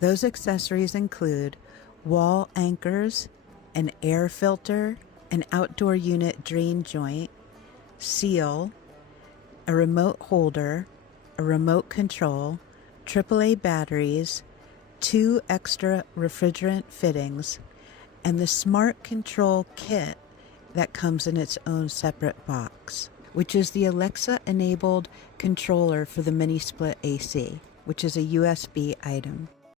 Those accessories include wall anchors, an air filter, an outdoor unit drain joint, seal, a remote holder, a remote control, AAA batteries, 2 extra refrigerant fittings, and the smart control kit that comes in its own separate box, which is the Alexa-enabled controller for the mini split AC, which is a USB item.